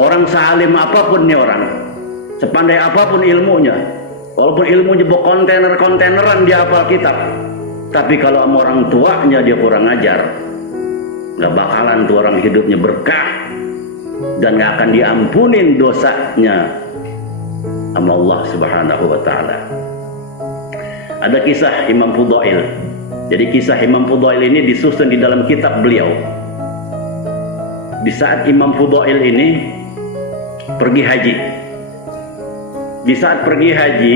Orang sealim apapun nih orang, sepandai apapun ilmunya, walaupun ilmunya kontainer-kontaineran dia hafal kitab, tapi kalau sama orang tuanya dia kurang ajar, nggak bakalan tuh orang hidupnya berkah dan nggak akan diampunin dosanya sama Allah Subhanahu wa Ta'ala. Ada kisah Imam Fudail. Jadi kisah Imam Fudail ini disusun di dalam kitab beliau. Di saat Imam Fudail ini pergi haji. Di saat pergi haji,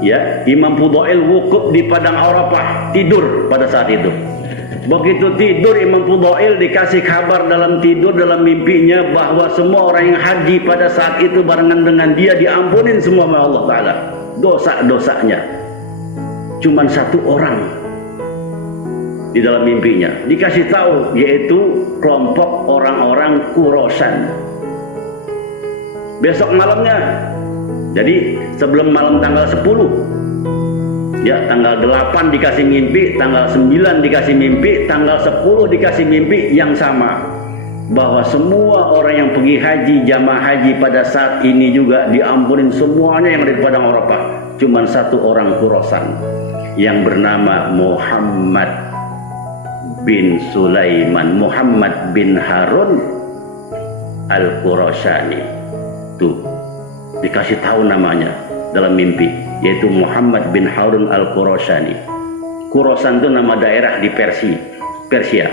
ya, Imam Fudail wukuf di padang Arafah, tidur pada saat itu. Begitu tidur Imam Fudail dikasih kabar dalam tidur, dalam mimpinya, bahwa semua orang yang haji pada saat itu barengan dengan dia diampunin semua oleh Allah Ta'ala dosa-dosanya. Cuman satu orang di dalam mimpinya dikasih tahu, yaitu kelompok orang-orang Khurasan. Besok malamnya, jadi sebelum malam tanggal 10, ya, tanggal 8 dikasih mimpi, tanggal 9 dikasih mimpi, tanggal 10 dikasih mimpi yang sama, bahwa semua orang yang pergi haji, jamaah haji pada saat ini juga diampunin semuanya yang ada di padang Arafah. Cuman satu orang Khurasan yang bernama Muhammad bin Sulaiman, Muhammad bin Harun Al-Qurasani. Tuh, dikasih tahu namanya dalam mimpi, yaitu Muhammad bin Harun Al-Qurasani. Khurasan itu nama daerah di Persia,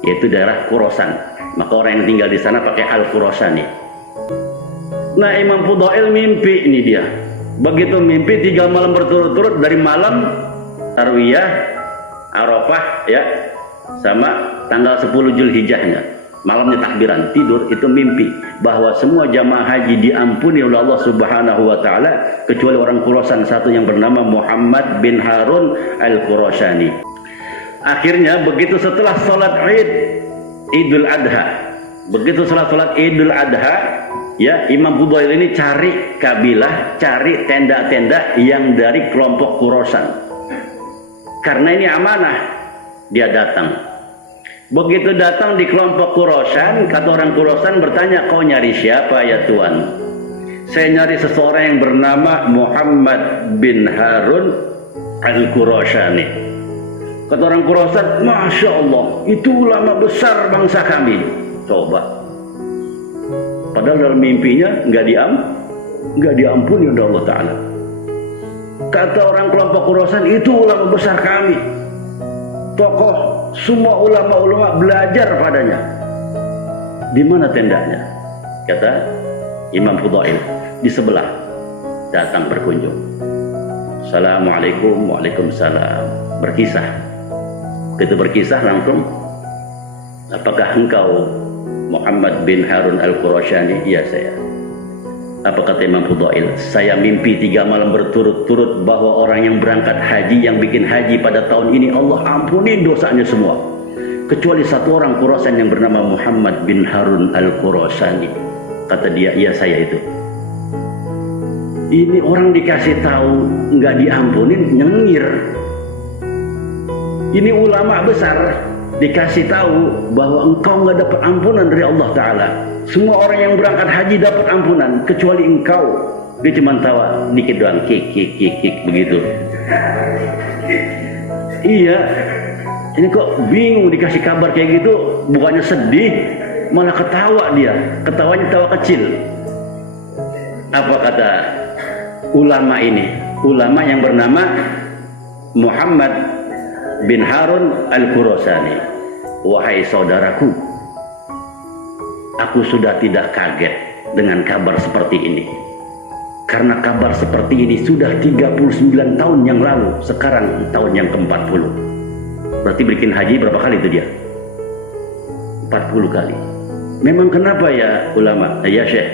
yaitu daerah Khurasan. Maka orang yang tinggal di sana pakai Al-Qurasani. Nah, Imam Fudail mimpi ini dia. Begitu mimpi 3 malam berturut-turut, dari malam Tarwiyah, Arafah, ya, sama tanggal 10 Zulhijjahnya, malamnya takbiran, tidur, itu mimpi bahwa semua jamaah haji diampuni oleh Allah Subhanahu wa Ta'ala kecuali orang Khurasan satu yang bernama Muhammad bin Harun Al-Qurasani. Akhirnya begitu setelah sholat Idul Adha, begitu sholat Idul Adha, ya, Imam Fudail ini cari kabilah, cari tenda-tenda yang dari kelompok Khurasan, karena ini amanah. Dia datang. Begitu datang di kelompok Khurasan, kata orang Khurasan bertanya, kau nyari siapa ya Tuan? Saya nyari seseorang yang bernama Muhammad bin Harun Al-Qurasani. Kata orang Khurasan, Masya Allah, itu ulama besar bangsa kami. Coba, padahal dalam mimpinya nggak diampuni oleh Allah Ta'ala. Kata orang kelompok Khurasan, itu ulama besar kami, tokoh, semua ulama-ulama belajar padanya. Di mana tendanya? Kata Imam Fudail, di sebelah. Datang berkunjung. Assalamualaikum, waalaikumsalam. Berkisah. Kita berkisah langsung, apakah engkau Muhammad bin Harun Al-Qurasani? Iya, saya. Apa kata Imam Fudail? Saya mimpi 3 malam berturut-turut bahwa orang yang berangkat haji, yang bikin haji pada tahun ini, Allah ampuni dosanya semua, kecuali satu orang Khurasan yang bernama Muhammad bin Harun Al-Qurasani. Kata dia, iya saya itu. Ini orang dikasih tahu nggak diampunin, nyengir. Ini ulama besar dikasih tahu bahwa engkau nggak dapat ampunan dari Allah Ta'ala. Semua orang yang berangkat haji dapat ampunan kecuali engkau. Dia cuma tawa dikit doang, kik begitu. Iya, ini kok bingung dikasih kabar kayak gitu, bukannya sedih malah ketawa dia. Ketawanya tawa kecil. Apa kata ulama ini? Ulama yang bernama Muhammad bin Harun Al-Qurasani. Wahai saudaraku, aku sudah tidak kaget dengan kabar seperti ini. Karena kabar seperti ini sudah 39 tahun yang lalu. Sekarang tahun yang ke-40. Berarti bikin haji berapa kali itu dia? 40 kali. Memang kenapa ya ulama? Ya Syekh,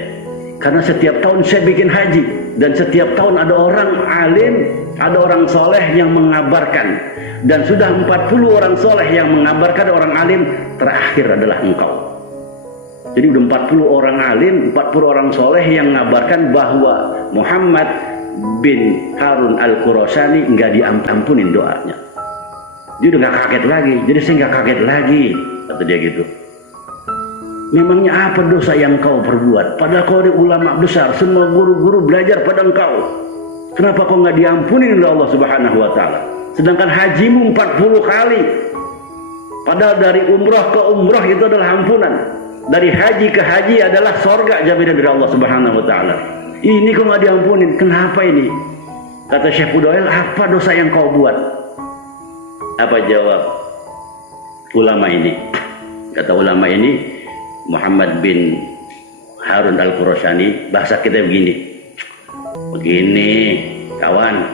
karena setiap tahun saya bikin haji, dan setiap tahun ada orang alim, ada orang soleh yang mengabarkan, dan sudah 40 orang soleh yang mengabarkan, orang alim, terakhir adalah engkau. Jadi udah 40 orang alim, 40 orang soleh yang mengabarkan bahwa Muhammad bin Harun Al-Qurasani nggak diampunin doanya. Dia udah nggak kaget lagi. Jadi saya nggak kaget lagi, kata dia gitu. Memangnya apa dosa yang kau perbuat? Padahal kau ada ulama besar, semua guru-guru belajar pada engkau. Kenapa kau nggak diampuni oleh Allah Subhanahu wa Ta'ala? Sedangkan hajimu 40 kali. Padahal dari umroh ke umroh itu adalah ampunan. Dari haji ke haji adalah sorga jaminan dari Allah Subhanahu wa Ta'ala. Ini kau nggak diampunin. Kenapa ini? Kata Syekh Fudail, apa dosa yang kau buat? Apa jawab ulama ini? Kata ulama ini, Muhammad bin Harun al-Qurashani, bahasa kita begini kawan,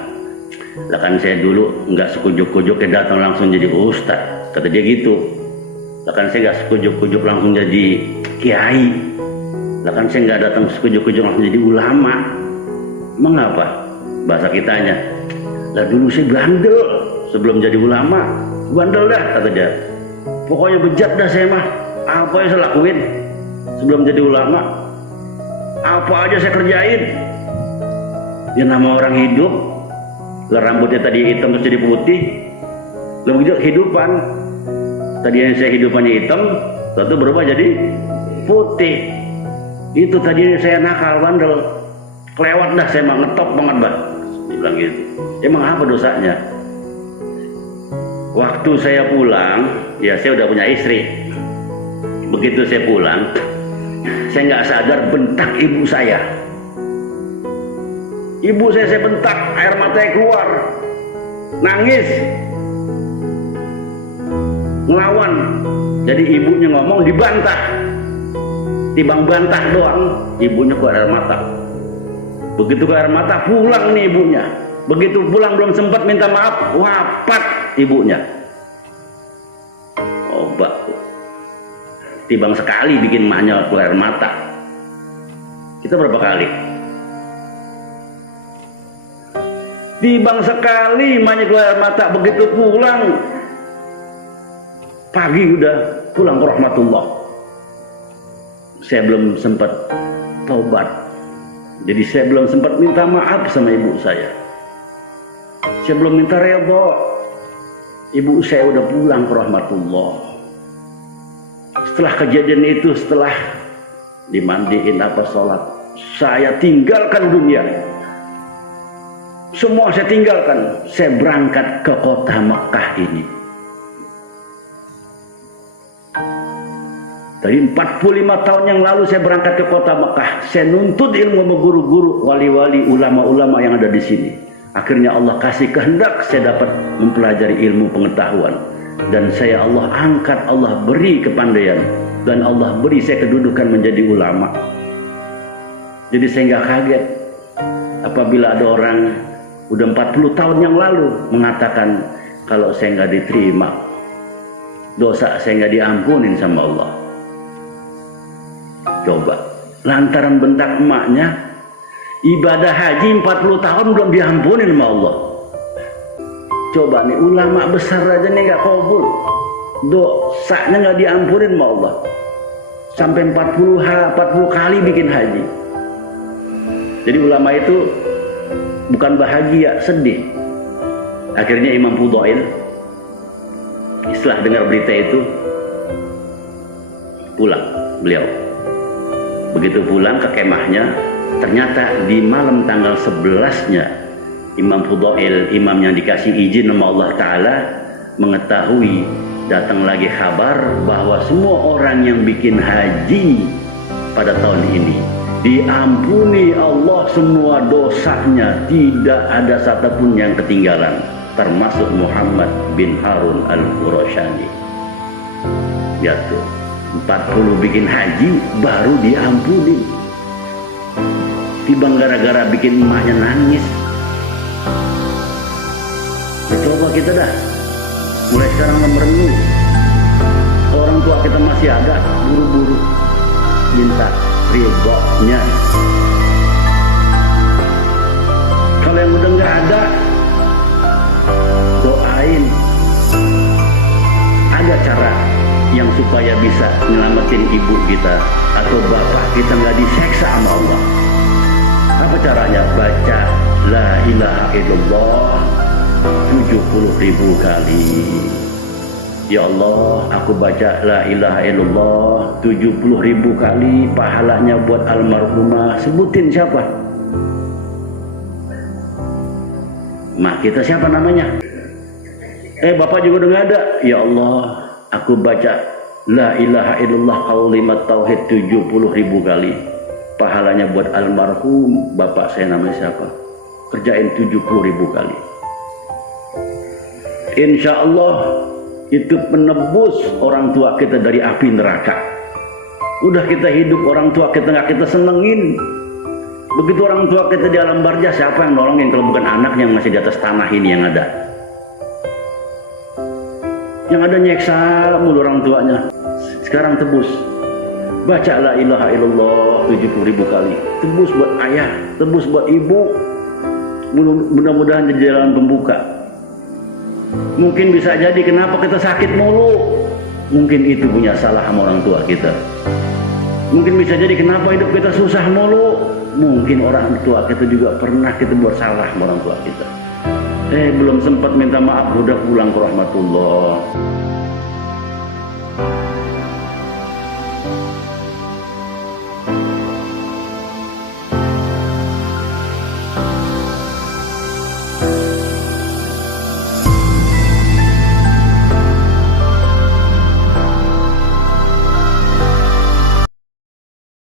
lah kan saya dulu nggak sekujuk-kujuk datang langsung jadi ustadz, kata dia gitu. Lah kan saya nggak sekujuk-kujuk langsung jadi kiai, lah kan saya nggak datang sekujuk-kujuk langsung jadi ulama. Mengapa? Bahasa kitanya, lah dulu saya bandel sebelum jadi ulama, bandel dah, kata dia. Pokoknya bejat dah saya mah, apa yang saya lakuin sebelum jadi ulama, apa aja saya kerjain. Ya nama orang hidup, lah rambutnya tadi hitam terus jadi putih, lah begitu kehidupan. Tadi yang saya hidupannya hitam, lalu berubah jadi putih. Itu tadi saya nakal, bandel, kelewat dah saya mah, ngetop banget bah. Dia bilang gitu. Emang apa dosanya? Waktu saya pulang, ya saya udah punya istri. Begitu saya pulang, saya nggak sadar bentak ibu saya. Ibu saya bentak, air matanya keluar, nangis, ngelawan. Jadi ibunya ngomong dibantah, tibang bantah doang, ibunya keluar air mata. Begitu keluar air mata, pulang nih ibunya. Begitu pulang belum sempat minta maaf, wafat ibunya. Obat. Tibang sekali bikin emaknya keluar air mata. Kita berapa kali? Tibang sekali emaknya keluar air mata. Begitu pulang, pagi udah pulang ke rahmatullah. Saya belum sempat taubat. Jadi saya belum sempat minta maaf sama ibu saya. Saya belum minta redha. Ibu saya udah pulang ke rahmatullah. Setelah kejadian itu, setelah dimandiin apa sholat, saya tinggalkan dunia. Semua saya tinggalkan. Saya berangkat ke kota Makkah ini. Dari 45 tahun yang lalu saya berangkat ke kota Makkah. Saya nuntut ilmu sama guru-guru, wali-wali, ulama-ulama yang ada di sini. Akhirnya Allah kasih kehendak saya dapat mempelajari ilmu pengetahuan. Dan saya Allah angkat, Allah beri kepandaian. Dan Allah beri saya kedudukan menjadi ulama. Jadi saya nggak kaget apabila ada orang udah 40 tahun yang lalu mengatakan kalau saya nggak diterima, dosa saya nggak diampunin sama Allah. Coba, lantaran bentak emaknya, ibadah haji 40 tahun belum diampunin sama Allah. Coba nih, ulama besar aja nih nggak kabul, dosanya nggak diampunin sama Allah. Sampai 40 kali bikin haji. Jadi ulama itu bukan bahagia, sedih. Akhirnya Imam Fudail setelah dengar berita itu pulang beliau. Begitu pulang ke kemahnya, ternyata di malam tanggal 11-nya Imam Fudail, imam yang dikasih izin sama Allah Ta'ala, mengetahui datang lagi kabar bahwa semua orang yang bikin haji pada tahun ini diampuni Allah semua dosanya, tidak ada satupun yang ketinggalan, termasuk Muhammad bin Harun al-Qurashani. Ya tuh, 40 bikin haji baru diampuni. Timbang gara-gara bikin emaknya nangis. Coba kita dah mulai sekarang merenung. Orang tua kita masih ada, buru-buru minta ridhonya. Kalau yang udah nggak ada, doain. Ada cara yang supaya bisa nyelamatin ibu kita atau bapak kita nggak diseksa sama Allah. Apa caranya? Baca la ilaha illallah 70.000 kali. Ya Allah, aku baca la ilaha illallah 70.000 kali, pahalanya buat almarhumah. Sebutin siapa? Mak kita siapa namanya? Bapak juga udah nggak ada. Ya Allah, aku baca la ilaha illallah kalimat tauhid 70.000 kali, pahalanya buat almarhum bapak saya namanya siapa? Kerjain 70.000 kali. Insya Allah itu menebus orang tua kita dari api neraka. Udah kita hidup, orang tua kita nggak kita senengin. Begitu orang tua kita di alam barzah, siapa yang nolongin kalau bukan anaknya yang masih di atas tanah ini yang ada? Yang ada nyeksa mulu orang tuanya. Sekarang tebus. Baca la ilaha illallah 70.000 kali. Tebus buat ayah, tebus buat ibu. Mudah-mudahan jadi jalan pembuka. Mungkin bisa jadi kenapa kita sakit mulu, mungkin itu punya salah sama orang tua kita. Mungkin bisa jadi kenapa hidup kita susah mulu, mungkin orang tua kita juga pernah kita buat salah sama orang tua kita. Belum sempat minta maaf udah pulang ke rahmatullah.